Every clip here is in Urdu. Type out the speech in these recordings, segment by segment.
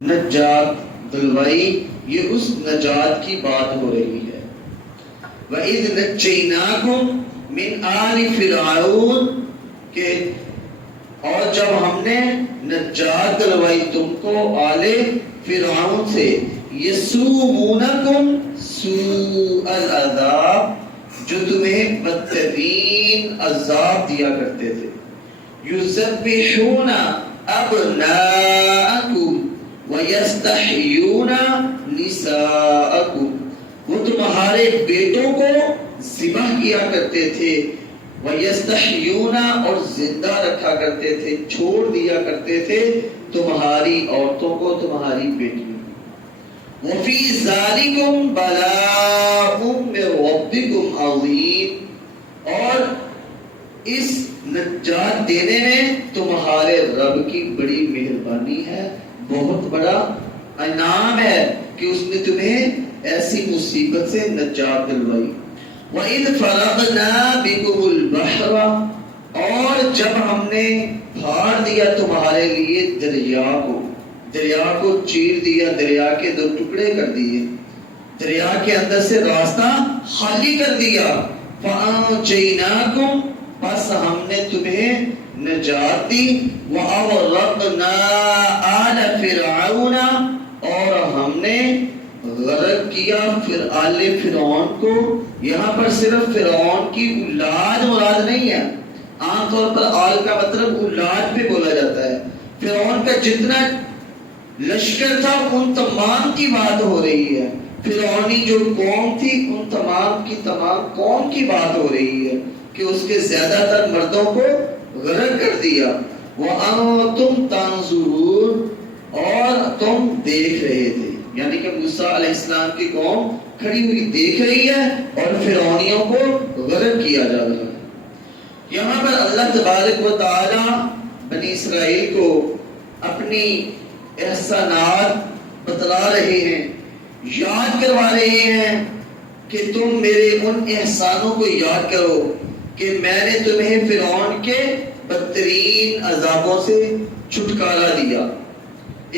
نجات دلوائی، یہ اس نجات کی بات ہو رہی ہے۔ وَإِذْ نَجَّيْنَاكُمْ مِنْ آلِ فِرْعَوْنَ، کہ اور جب ہم نے نجات دلوائی تم کو آل فرعون سے، يَسُومُونَكُمْ سُوءَ الْعَذَابِ، جو تمہیں بدترین عذاب دیا کرتے تھے، يُذَبِّحُونَ أَبْنَاءَكُمْ وَيَسْتَحْيُونَ نِسَاءَكُمْ، وہ تمہارے بیٹوں کو ذبح کیا کرتے تھے، وَيَسْتَحْيُونَ اور زندہ رکھا کرتے تھے، چھوڑ دیا کرتے تھے تمہاری عورتوں کو، تمہاری بیٹیوں۔ وَفِي ذَلِكُمْ بَلَاءٌ مِّن رَّبِّكُمْ عَظِيمٌ، اور اس نجات دینے میں تمہارے رب کی بڑی مہربانی ہے، بہت بڑا انعام ہے کہ اس نے تمہیں ایسی مصیبت سے نجات دلوائی۔ وَإِذْ فَرَقْنَا بِكُمُ الْبَحْرَ، اور جب ہم نے پھاڑ دیا تمہارے لیے دریا کو چیر دیا، دریا کے دو ٹکڑے کر دیے، دریا کے اندر سے راستہ خالی کر دیا۔ فَأَنْجَيْنَاكُمْ، پس ہم نے تمہیں نجات دی۔ وَأَغْرَقْنَا آلَ فِرْعَوْنَ، اور ہم نے غرق کیا آل فرعون کو۔ یہاں پر صرف فرعون کی اولاد مراد نہیں ہے، عام طور پر آل کا مطلب اولاد پہ بولا جاتا ہے۔ فرعون کا جتنا لشکر تھا ان تمام کی بات ہو رہی ہے، فرعونی جو قوم تھی ان تمام کی تمام قوم کی بات ہو رہی ہے کہ اس کے زیادہ تر مردوں کو غرق کر دیا۔ وَأَنْتُمْ تَنْظُرُونَ، اور تم دیکھ رہے تھے، یعنی کہ موسیٰ علیہ السلام کی قوم کھڑی ہوئی دیکھ رہی ہے اور فرعونیوں کو غرق کیا جا رہا ہے۔ یہاں پر اللہ تبارک و تعالی بنی اسرائیل کو اپنی احسانات بتلا رہے ہیں، یاد کروا رہے ہیں کہ تم میرے ان احسانوں کو یاد کرو کہ میں نے تمہیں فرعون کے بدترین عذابوں سے چھٹکارا دیا۔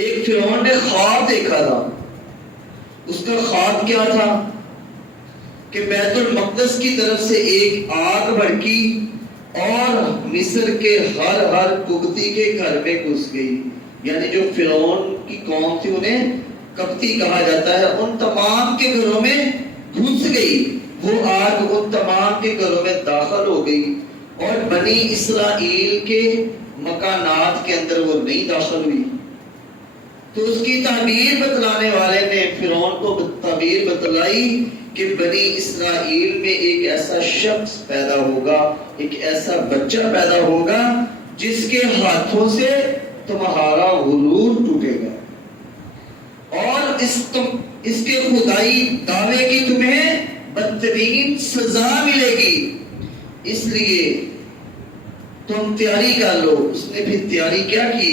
ایک فرعون نے خواب دیکھا تھا، اس کا خواب کیا تھا کہ بیت المقدس کی طرف سے ایک آگ بھڑکی اور مصر کے ہر قبطی کے گھر میں گھس گئی، یعنی جو فرعون کی قوم تھی انہیں قبطی کہا جاتا ہے، ان تمام کے گھروں میں گھس گئی، وہ آگ ان تمام کے گھروں میں داخل ہو گئی، اور بنی اسرائیل کے مکانات کے اندر وہ نہیں داخل ہوئی۔ تو اس کی تعبیر بتلانے والے نے فرعون کو تعبیر بتلائی کہ بنی اسرائیل میں ایک ایسا شخص پیدا ہوگا، ایک ایسا بچہ پیدا ہوگا جس کے ہاتھوں سے تمہارا غرور ٹوٹے گا، اور اس کے خدائی دعوے کی تمہیں بدترین سزا ملے گی، اس لیے تم تیاری کر لو۔ اس نے پھر تیاری کیا کی؟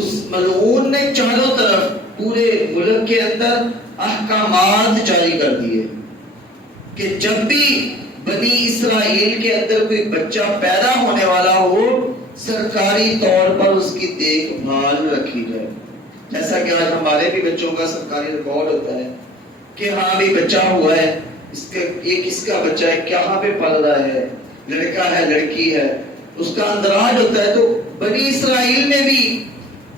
اس ملعون نے چاروں طرف پورے ملک کے اندر احکامات جاری کر دیے کہ جب بھی بنی اسرائیل کے اندر کوئی بچہ پیدا ہونے والا ہو، سرکاری طور پر اس کی دیکھ بھال رکھی جائے، جیسا کہ آج ہمارے بھی بچوں کا سرکاری ریکارڈ ہوتا ہے کہ ہاں بھی بچہ ہوا ہے، یہ کس کا بچہ ہے، کہاں پہ پل رہا ہے، لڑکا ہے لڑکی ہے، اس کا اندراج ہوتا ہے۔ تو بنی اسرائیل میں بھی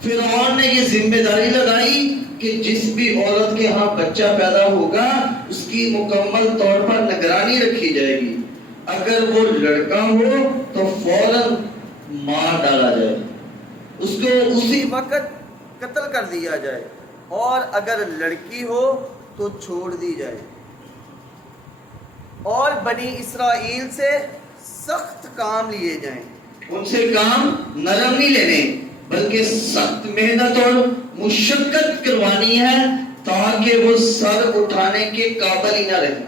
فرعون نے یہ ذمہ داری لگائی کہ جس بھی عورت کے ہاں بچہ پیدا ہوگا اس کی مکمل طور پر نگرانی رکھی جائے گی، اگر وہ لڑکا ہو تو فوراً مار ڈالا جائے، اس کو اسی وقت قتل کر دیا جائے، اور اگر لڑکی ہو تو چھوڑ دی جائے، اور بنی اسرائیل سے سخت کام لیے جائیں، ان سے کام نرم نہیں لینے بلکہ سخت محنت اور مشقت کروانی ہے تاکہ وہ سر اٹھانے کے قابل ہی نہ رہے،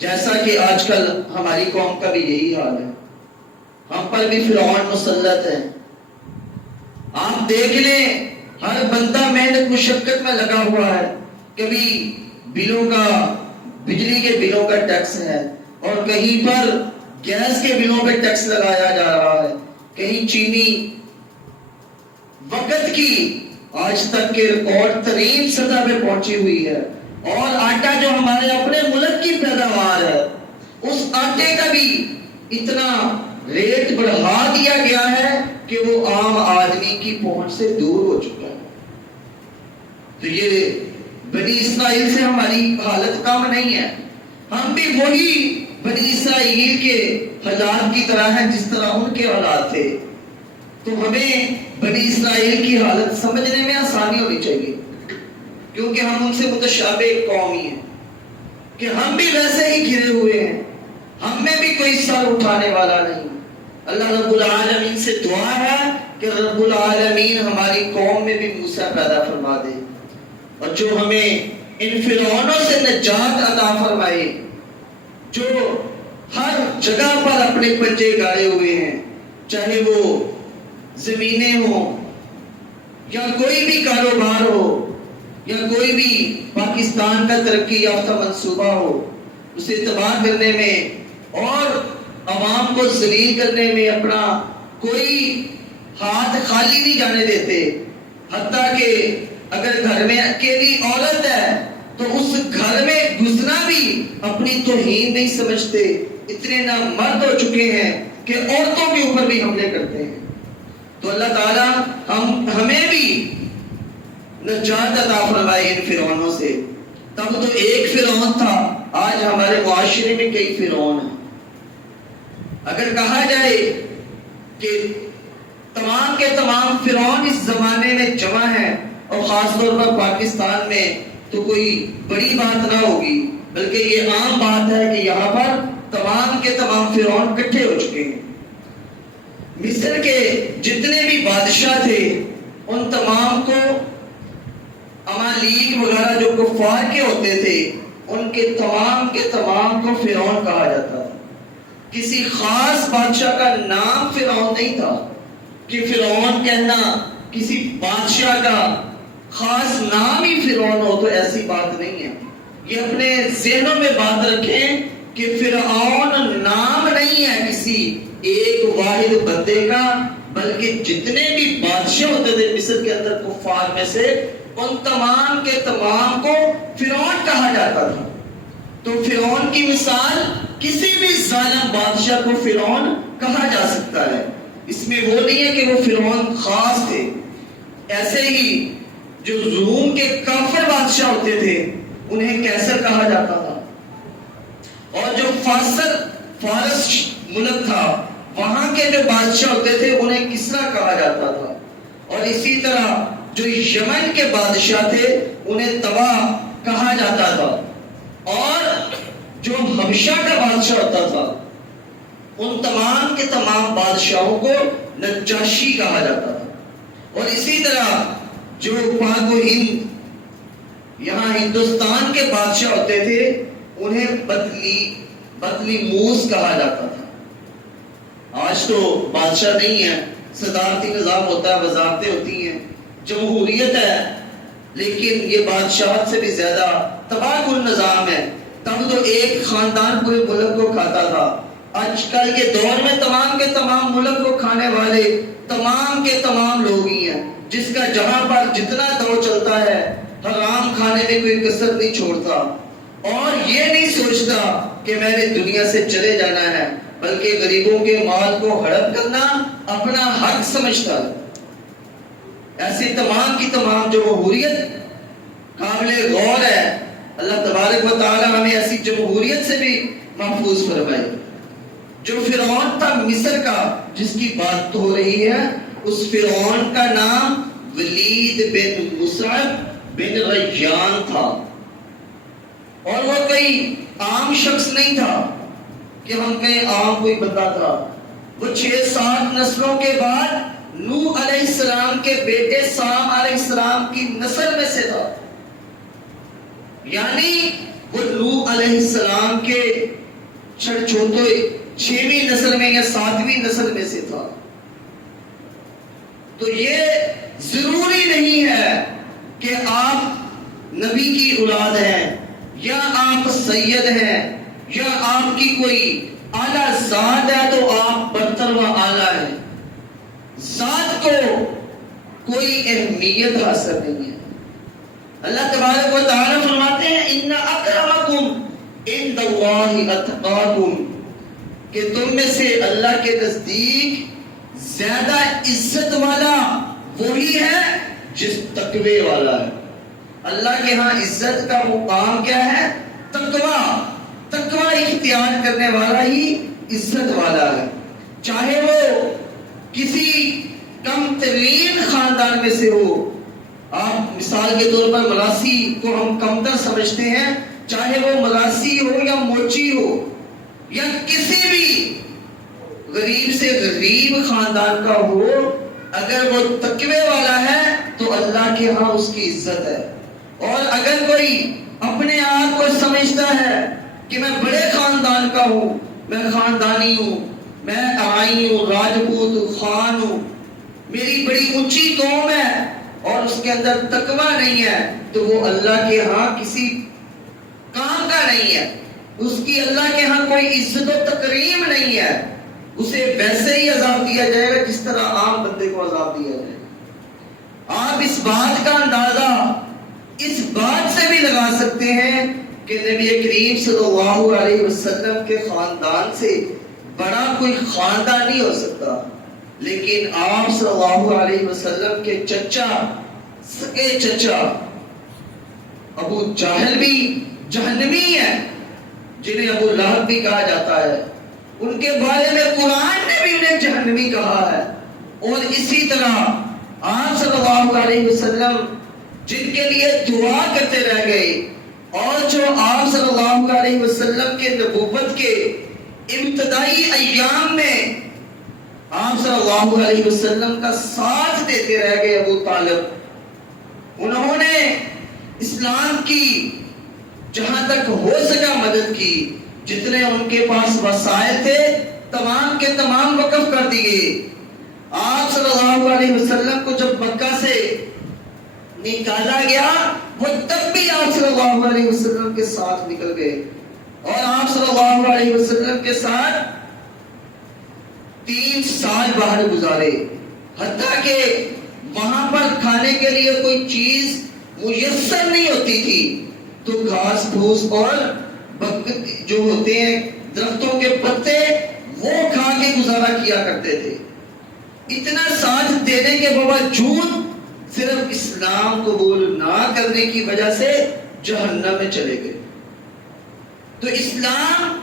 جیسا کہ آج کل ہماری قوم کا بھی یہی حال ہے، ہم پر بھی فرعون مسلط ہے۔ آپ دیکھ لیں ہر بندہ محنت مشقت میں لگا ہوا ہے، کبھی بلوں کا بجلی کے بلوں کا ٹیکس ہے، اور کہیں پر گیس کے بلوں پہ ٹیکس لگایا جا رہا ہے، کہیں چینی، وقت کی آج تک کے ریکارڈ ترین سطح پہ پہنچی ہوئی ہے، اور آٹا جو ہمارے اپنے ملک کی پیداوار ہے اس آٹے کا بھی اتنا ریٹ بڑھا دیا گیا ہے کہ وہ عام آدمی کی پہنچ سے دور ہو چکا ہے۔ تو یہ بنی اسرائیل سے ہماری حالت کم نہیں ہے، ہم بھی وہی بنی اسرائیل کے حالات کی طرح ہیں جس طرح ان کے حالات تھے۔ تو ہمیں بنی اسرائیل کی حالت سمجھنے میں آسانی ہونی چاہیے، کیونکہ ہم ان سے متشابہ قوم ہی ہیں کہ ہم بھی ویسے ہی گھرے ہوئے ہیں، ہم میں بھی کوئی سر اٹھانے والا نہیں۔ اللہ رب العالمین سے دعا ہے کہ رب العالمین ہماری قوم میں بھی موسیٰ پیدا فرما دے، اور جو ہمیں ان فرعونوں سے نجات عطا فرمائے جو ہر جگہ پر اپنے پنجے گاڑے ہوئے ہیں، چاہے وہ زمینیں ہوں یا کوئی بھی کاروبار ہو یا کوئی بھی پاکستان کا ترقی یافتہ منصوبہ ہو، اسے تباہ کرنے میں اور عوام کو ذلیل کرنے میں اپنا کوئی ہاتھ خالی نہیں جانے دیتے۔ حتیٰ کہ اگر گھر میں اکیلی عورت ہے تو اس گھر میں گھسنا بھی اپنی توہین نہیں سمجھتے، اتنے نامرد ہو چکے ہیں کہ عورتوں کے اوپر بھی حملے کرتے ہیں۔ تو اللہ تعالی ہمیں بھی نجات عطا فرمائے ان فرعونوں سے۔ تب تو ایک فرعون تھا، آج ہمارے معاشرے میں کئی فرعون ہیں۔ اگر کہا جائے کہ تمام کے تمام فرعون اس زمانے میں جمع ہیں اور خاص طور پر پاکستان میں، تو کوئی بڑی بات نہ ہوگی، بلکہ یہ عام بات ہے کہ یہاں پر تمام کے تمام فرعون اکٹھے ہو چکے ہیں۔ مصر کے جتنے بھی بادشاہ تھے ان تمام کو امالیک وغیرہ جو کفار کے ہوتے تھے ان کے تمام کو فرعون کہا جاتا تھا۔ کسی خاص بادشاہ کا نام فرعون نہیں تھا کہ فرعون کہنا کسی بادشاہ کا خاص نام ہی فرعون ہو، تو ایسی بات نہیں ہے۔ یہ اپنے ذہنوں میں بات رکھیں کہ فرعون نام نہیں ہے کسی ایک واحد بندے کا، بلکہ جتنے بھی بادشاہ ہوتے تھے مصر کے اندر کفار میں سے، ان تمام کے تمام کو فرعون کہا جاتا تھا۔ تو فرعون کی مثال کسی بھی ظالم بادشاہ کو فرعون کہا جا سکتا ہے، اس میں وہ نہیں ہے کہ وہ فرعون خاص تھے۔ ایسے ہی جو روم کے کافر بادشاہ ہوتے تھے انہیں کیسر کہا جاتا تھا، اور جو فارس ملک تھا وہاں کے جو بادشاہ ہوتے تھے انہیں کسرا کہا جاتا تھا، اور اسی طرح جو یمن کے بادشاہ تھے انہیں طبع کہا جاتا تھا، اور جو حبشہ کا بادشاہ ہوتا تھا ان تمام کے تمام بادشاہوں کو نجاشی کہا جاتا تھا، اور اسی طرح جو پاک و ہند یہاں ہندوستان کے بادشاہ ہوتے تھے انہیں بطلی موس کہا جاتا تھا۔ آج تو بادشاہ نہیں ہے، صدارتی نظام ہوتا ہے، وزارتیں ہوتی ہیں، جمہوریت ہے، لیکن یہ بادشاہت سے بھی زیادہ تباہ کن نظام ہے۔ تب تو ایک خاندان پورے ملک کو کھاتا تھا، آج کل کے دور میں تمام کے تمام ملک کو کھانے والے تمام کے تمام لوگ ہی ہیں، جس کا جہاں پر جتنا دور چلتا ہے حرام کھانے میں کوئی کسر نہیں چھوڑتا، اور یہ نہیں سوچتا کہ میں نے دنیا سے چلے جانا ہے، بلکہ غریبوں کے مال کو ہڑپ کرنا اپنا حق سمجھتا ہے۔ ایسی تمام کی تمام جمہوریت قابل غور ہے۔ اللہ تبارک و تعالی ہمیں ایسی جمہوریت سے بھی محفوظ فرمائے۔ جو فرعون تھا مصر کا جس کی بات ہو رہی ہے، اس فرعون کا نام ولید بن مصعب بن ریان تھا، اور وہ کوئی عام شخص نہیں تھا کہ ہم کہیں عام کوئی بندہ تھا۔ وہ 6-7 نسلوں کے بعد نوح علیہ السلام کے بیٹے سام علیہ السلام کی نسل میں سے تھا، یعنی وہ نوح علیہ السلام کے چھوٹے 6ویں نسل میں یا 7ویں نسل میں سے تھا۔ تو یہ ضروری نہیں ہے کہ آپ نبی کی اولاد ہیں یا آپ سید ہیں یا آپ کی کوئی اعلیٰ ذات ہے تو آپ برتر و اعلیٰ ہیں۔ ذات کو کوئی اہمیت حاصل نہیں ہے۔ اللہ تبارک و تعالیٰ فرماتے ہیں ان اکرمکم عند اللہ اتقاکم، کہ تم میں سے اللہ کے نزدیک زیادہ عزت والا وہی ہے جس تقوی والا ہے۔ اللہ کے ہاں عزت کا مقام کیا ہے؟ تقوی۔ تقوی اختیار کرنے والا ہی عزت والا ہے، چاہے وہ کسی کم ترین خاندان میں سے ہو۔ آپ مثال کے طور پر مراسی کو ہم کمتر سمجھتے ہیں، چاہے وہ مراسی ہو یا موچی ہو یا کسی بھی غریب سے غریب خاندان کا ہو، اگر وہ تقوی والا ہے تو اللہ کے ہاں اس کی عزت ہے۔ اور اگر کوئی اپنے آپ کو سمجھتا ہے کہ میں بڑے خاندان کا ہوں، میں خاندانی ہوں، میں آئی ہوں، راجپوت ہوں، خان ہوں، میری بڑی اونچی قوم ہے، اور اس کے اندر تقوی نہیں ہے، تو وہ اللہ کے ہاں کسی کام کا نہیں ہے، اس کی اللہ کے ہاں کوئی عزت و تکریم نہیں ہے، اسے ویسے ہی عذاب دیا جائے گا جس طرح عام بندے کو عذاب دیا جائے گا۔ آپ اس بات کا اندازہ اس بات سے بھی لگا سکتے ہیں کہ نبی کریم صلی اللہ علیہ وسلم کے خاندان سے بڑا کوئی خاندان نہیں ہو سکتا، لیکن آپ صلی اللہ علیہ وسلم کے چچا، سگے چچا ابو جہل بھی جہنمی ہے، جنہیں ابو لہب بھی کہا جاتا ہے، ان کے بارے میں قرآن نے بھی انہیں جہنمی کہا ہے۔ اور اسی طرح آپ صلی اللہ علیہ وسلم جن کے لیے دعا کرتے رہ گئے، اور جو آپ صلی اللہ علیہ وسلم کے نبوت کے ابتدائی ایام میں آپ صلی اللہ علیہ وسلم کا ساتھ دیتے رہ گئے، ابو طالب، انہوں نے اسلام کی جہاں تک ہو سکا مدد کی، جتنے ان کے پاس وسائل تھے تمام کے تمام وقف کر دیے۔ آپ صلی اللہ علیہ وسلم کو جب مکہ سے نکالا گیا، وہ تب بھی آپ صلی اللہ علیہ وسلم کے ساتھ نکل گئے، اور آپ صلی اللہ علیہ وسلم کے ساتھ 3 سال باہر گزارے، حتیٰ کہ وہاں پر کھانے کے لیے کوئی چیز میسر نہیں ہوتی تھی، تو گھاس پھوس اور جو ہوتے ہیں درختوں کے پتے وہ کھا کے گزارا کیا کرتے تھے۔ اتنا ساتھ دینے کے باوجود صرف اسلام قبول نہ کرنے کی وجہ سے جہنم میں چلے گئے۔ تو اسلام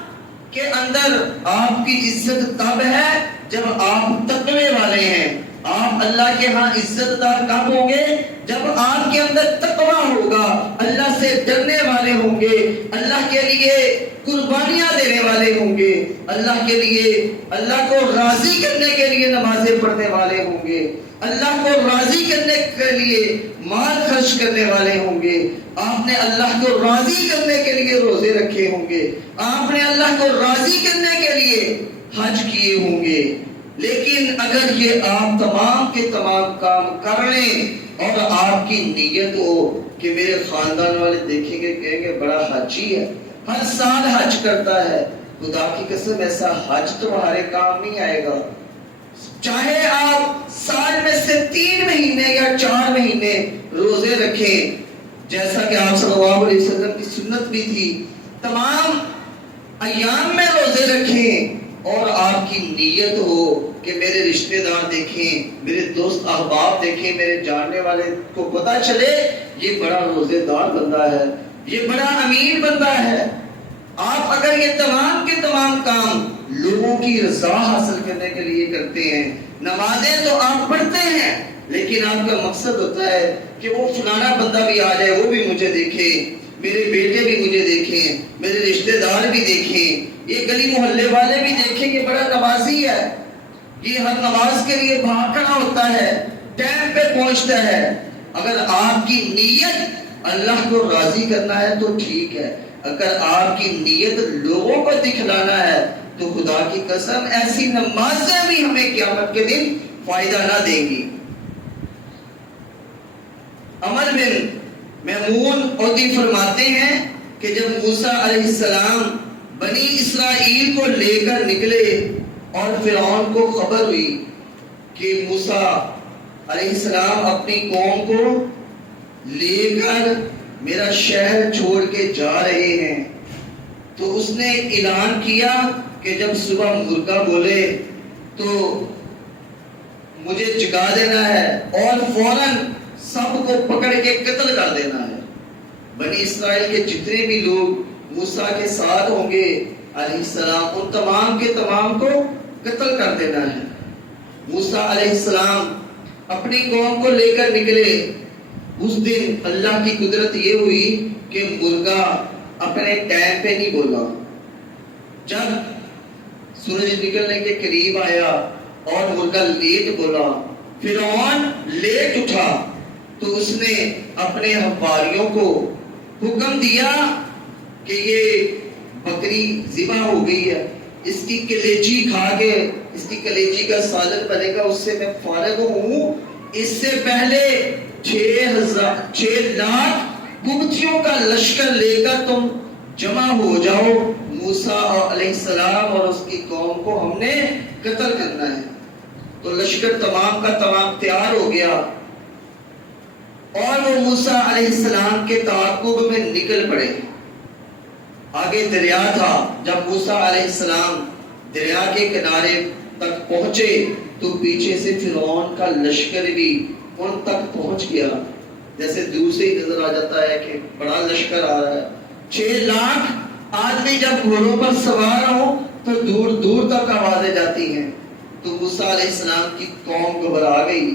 کے اندر آپ کی عزت تب ہے جب آپ تقوی والے ہیں۔ آپ اللہ کے ہاں عزت دار کب ہوں گے؟ جب آپ کے اندر تقوی ہوگا، اللہ سے ڈرنے والے ہوں گے، اللہ کے لیے قربانیاں دینے والے ہوں گے، اللہ کے لیے، اللہ کو راضی کرنے کے لیے نمازیں پڑھنے والے ہوں گے، اللہ کو راضی کرنے کے لیے مال خرچ کرنے والے ہوں گے، آپ نے اللہ کو راضی کرنے کے لیے روزے رکھے ہوں گے، آپ نے اللہ کو راضی کرنے کے لیے حج کیے ہوں گے۔ لیکن اگر یہ آپ تمام کے تمام کام کر لیں اور آپ کی نیت ہو کہ میرے خاندان والے دیکھیں گے کہیں گے بڑا حاجی ہے، ہر سال حج کرتا ہے، خدا کی قسم ایسا حج تمہارے کام نہیں آئے گا۔ چاہے آپ سال میں سے 3 مہینے یا 4 مہینے روزے رکھیں، جیسا کہ آپ صلی اللہ علیہ وسلم کی سنت بھی تھی، تمام ایام میں روزے رکھیں، اور آپ کی نیت ہو کہ میرے رشتہ دار دیکھیں، میرے دوست احباب دیکھیں، میرے جاننے والے کو پتہ چلے یہ بڑا روزے دار بندہ ہے، یہ بڑا امین بندہ ہے۔ آپ اگر یہ تمام کے تمام کام لوگوں کی رضا حاصل کرنے کے لیے کرتے ہیں، نمازیں تو آپ پڑھتے ہیں، لیکن آپ کا مقصد ہوتا ہے کہ وہ فلانا بندہ بھی آ جائے، وہ بھی مجھے دیکھے، میرے بیٹے بھی مجھے دیکھیں، میرے رشتہ دار بھی دیکھیں، یہ گلی محلے والے بھی دیکھیں کہ بڑا نمازی ہے، یہ ہر نماز کے لیے بھاگ کھڑا ہوتا ہے، ٹائم پہ پہنچتا ہے۔ اگر آپ کی نیت اللہ کو راضی کرنا ہے تو ٹھیک ہے، اگر آپ کی نیت لوگوں کو دکھلانا ہے تو خدا کی قسم ایسی نمازیں بھی ہمیں قیامت کے دن فائدہ نہ دیں گی۔ عمر بن میمون عودی فرماتے ہیں کہ جب موسیٰ علیہ السلام بنی اسرائیل کو لے کر نکلے اور فرعون کو خبر ہوئی کہ موسیٰ علیہ السلام اپنی قوم کو لے کر میرا شہر چھوڑ کے جا رہے ہیں، تو اس نے اعلان کیا کہ جب صبح مرغا بولے تو مجھے جگا دینا ہے اور فوراً سب کو پکڑ کے قتل کر دینا ہے۔ بنی اسرائیل کے جتنے بھی لوگ موسیٰ کے ساتھ ہوں گے علیہ السلام، ان تمام کے تمام کو قتل کر دینا ہے۔ موسیٰ علیہ السلام اپنی قوم کو لے کر نکلے۔ اس دن اللہ کی قدرت یہ ہوئی کہ مرغا اپنے ٹائم پہ نہیں بولا۔ جب سورج نکلنے کے قریب آیا اور مرغا لیٹ بولا، فرعون لیٹ اٹھا، تو اس نے اپنے حواریوں کو حکم دیا کہ یہ بکری ذبح ہو گئی ہے، اس کی کلیجی کھا کے، اس کی کلیجی کا سالن بنے گا، اس سے میں فارغ ہوں۔ اس سے پہلے 6 لاکھ قبطیوں کا لشکر لے کر تم جمع ہو جاؤ، موسیٰ علیہ السلام اور اس کی قوم کو ہم نے قتل کرنا ہے۔ تو لشکر تمام کا تمام تیار ہو گیا اور وہ موسیٰ علیہ السلام کے تعاقب میں نکل پڑے۔ آگے دریا تھا۔ جب موسیٰ علیہ السلام دریا کے کنارے تک پہنچے تو پیچھے سے فرعون کا لشکر بھی ان تک پہنچ گیا۔ جیسے دور سے ہی نظر آ جاتا ہے کہ بڑا لشکر آ رہا ہے۔ 6 لاکھ آدمی جب گھوڑوں پر سوار ہوں تو دور دور تک آوازیں جاتی ہیں۔ تو موسیٰ علیہ السلام کی قوم گھبرا گئی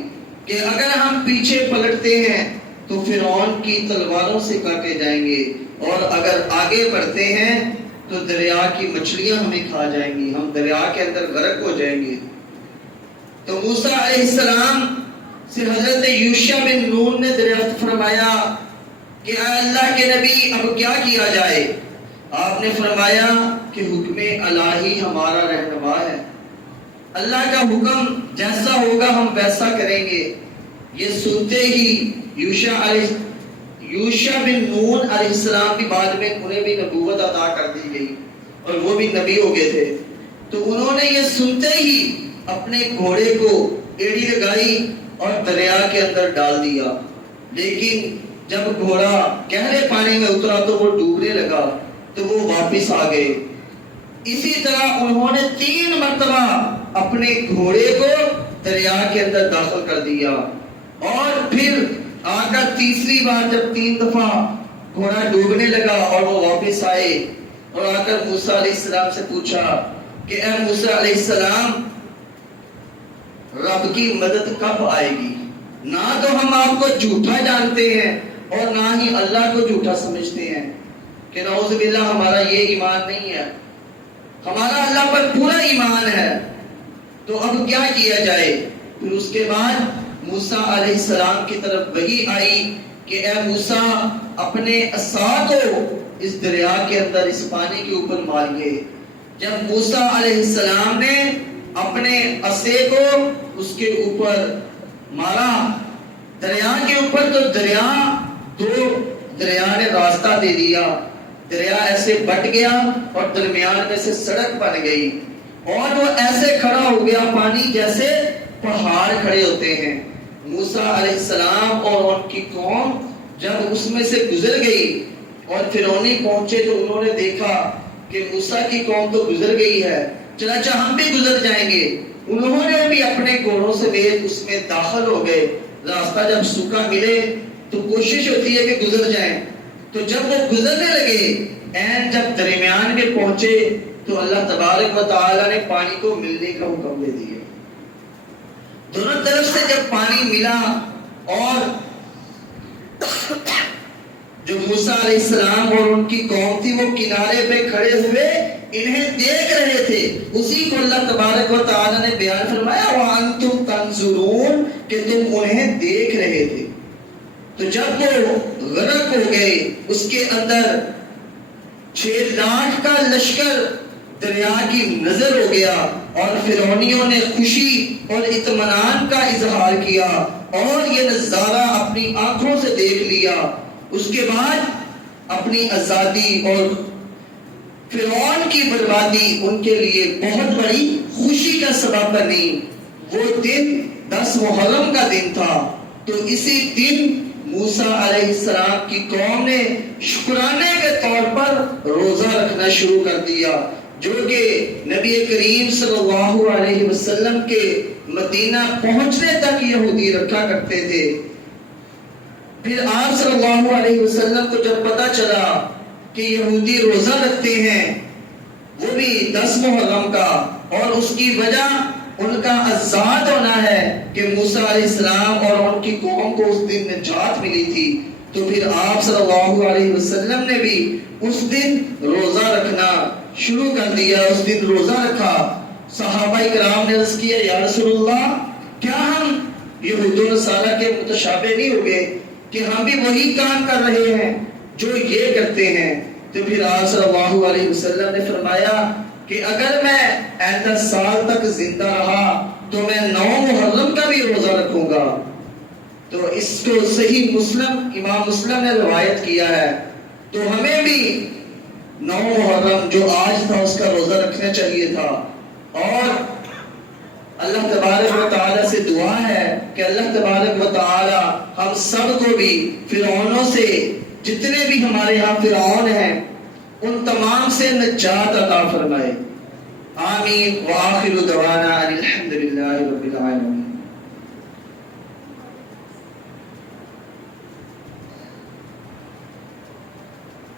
کہ اگر ہم پیچھے پلٹتے ہیں تو فرعون کی تلواروں سے کاٹے جائیں گے، اور اگر آگے بڑھتے ہیں تو دریا کی مچھلیاں ہمیں کھا جائیں گی، ہم دریا کے اندر غرق ہو جائیں گے۔ تو موسیٰ علیہ السلام سے حضرت یوشع بن نون نے دریافت فرمایا کہ اے اللہ کے نبی اب کیا کیا جائے؟ آپ نے فرمایا کہ حکم الہی ہمارا رہنما ہے، اللہ کا حکم جیسا ہوگا ہم ویسا کریں گے۔ یہ سنتے ہی یوشع بن نون علیہ السلام کی بعد میں انہیں بھی نبوت عطا کر دی گئی اور وہ بھی نبی ہو گئے تھے۔ تو انہوں نے یہ سنتے ہی اپنے گھوڑے کو ایڑی لگائی اور دریا کے اندر ڈال دیا، لیکن جب گھوڑا گہرے پانی میں اترا تو وہ ڈوبنے لگا، تو وہ واپس آ گئے۔ اسی طرح انہوں نے 3 مرتبہ اپنے گھوڑے کو دریا کے اندر داخل کر دیا، اور پھر آ کر تیسری بار جب 3 دفعہ گھوڑا ڈوبنے لگا اور وہ واپس آئے اور آ کر موسیٰ علیہ السلام سے پوچھا کہ اے موسیٰ علیہ السلام رب کی مدد کب آئے گی؟ نہ تو ہم آپ کو جھوٹا جانتے ہیں اور نہ ہی اللہ کو جھوٹا سمجھتے ہیں، کہ نعوذ باللہ ہمارا یہ ایمان نہیں ہے، ہمارا اللہ پر پورا ایمان ہے، تو اب کیا کیا جائے؟ پھر اس کے بعد موسیٰ علیہ السلام کی طرف وحی آئی کہ اے موسیٰ اپنے عصا کو اس دریا کے اندر اس پانی کے اوپر ماریے۔ جب موسیٰ علیہ السلام نے اپنے عصے کو اس کے اوپر مارا دریا کے اوپر، تو دریا نے راستہ دے دیا، دریا ایسے بٹ گیا اور درمیان میں سے سڑک بن گئی، اور وہ ایسے کھڑا ہو گیا پانی جیسے پہاڑ کھڑے ہوتے ہیں۔ موسیٰ علیہ السلام اور ان کی قوم جب اس میں سے گزر گئی اور فرعونی پہنچے تو انہوں نے دیکھا کہ موسیٰ کی قوم تو گزر گئی ہے، چنانچہ ہم بھی گزر جائیں گے۔ انہوں نے بھی اپنے گھوڑوں سمیت اس میں داخل ہو گئے۔ راستہ جب سوکھا ملے تو کوشش ہوتی ہے کہ گزر جائیں، تو جب وہ گزرنے لگے این جب درمیان میں پہنچے تو اللہ تبارک و تعالی نے پانی کو ملنے کا حکم دے دیا۔ دونوں طرف سے جب پانی ملا اور جو موسیٰ علیہ السلام اور ان کی قوم تھی وہ کنارے پہ کھڑے ہوئے انہیں دیکھ رہے تھے، اسی کو اللہ تبارک و تعالی نے بیان فرمایا وَأَنْتُمْ تَنْظُرُونَ کہ تم انہیں دیکھ رہے تھے۔ تو جب وہ غرق ہو گئے اس کے اندر 6 لاکھ کا لشکر دریا کی نظر ہو گیا، اور فرعونیوں نے خوشی اور اطمینان کا اظہار کیا اور یہ نظارہ اپنی آنکھوں سے دیکھ لیا۔ اس کے بعد اپنی آزادی اور فرعون کی بربادی ان کے لیے بہت بڑی خوشی کا سبب بنی۔ وہ دن 10 محرم کا دن تھا، تو اسی دن موسیٰ علیہ السلام کی قوم نے شکرانے کے طور پر روزہ رکھنا شروع کر دیا، جو کہ نبی کریم صلی اللہ علیہ وسلم کے مدینہ پہنچنے تک یہودی رکھا کرتے تھے۔ پھر آپ صلی اللہ علیہ وسلم کو جب پتہ چلا کہ یہودی روزہ رکھتے ہیں، وہ بھی 10 محرم کا، اور اس کی وجہ ان کا آزاد ہونا ہے کہ موسیٰ علیہ السلام اور ان کی قوم کو اس دن نجات ملی تھی، تو پھر آپ صلی اللہ علیہ وسلم نے بھی اس دن روزہ رکھنا شروع کر دیا، اس دن روزہ رکھا۔ صحابہ کرام نے عرض کیا، یا رسول اللہ، کیا ہم یہود و نصارہ کے متشابہ نہیں ہو گئے کہ ہم بھی وہی کام کر رہے ہیں جو یہ کرتے ہیں؟ تو پھر آپ صلی اللہ علیہ وسلم نے فرمایا کہ اگر میں آئندہ سال تک زندہ رہا تو میں 9 محرم کا بھی روزہ رکھوں گا۔ تو اس کو صحیح مسلم، امام مسلم نے روایت کیا ہے، تو ہمیں بھی 9 محرم جو آج تھا اس کا روزہ رکھنا چاہیے تھا۔ اور اللہ تبارک و تعالی سے دعا ہے کہ اللہ تبارک و تعالی ہم سب کو بھی فرعونوں سے، جتنے بھی ہمارے ہاں فرعون ہیں، ان تمام سے نجات عطا فرمائے۔ آمین۔ وآخر دعوانا الحمدللہ رب العالمین۔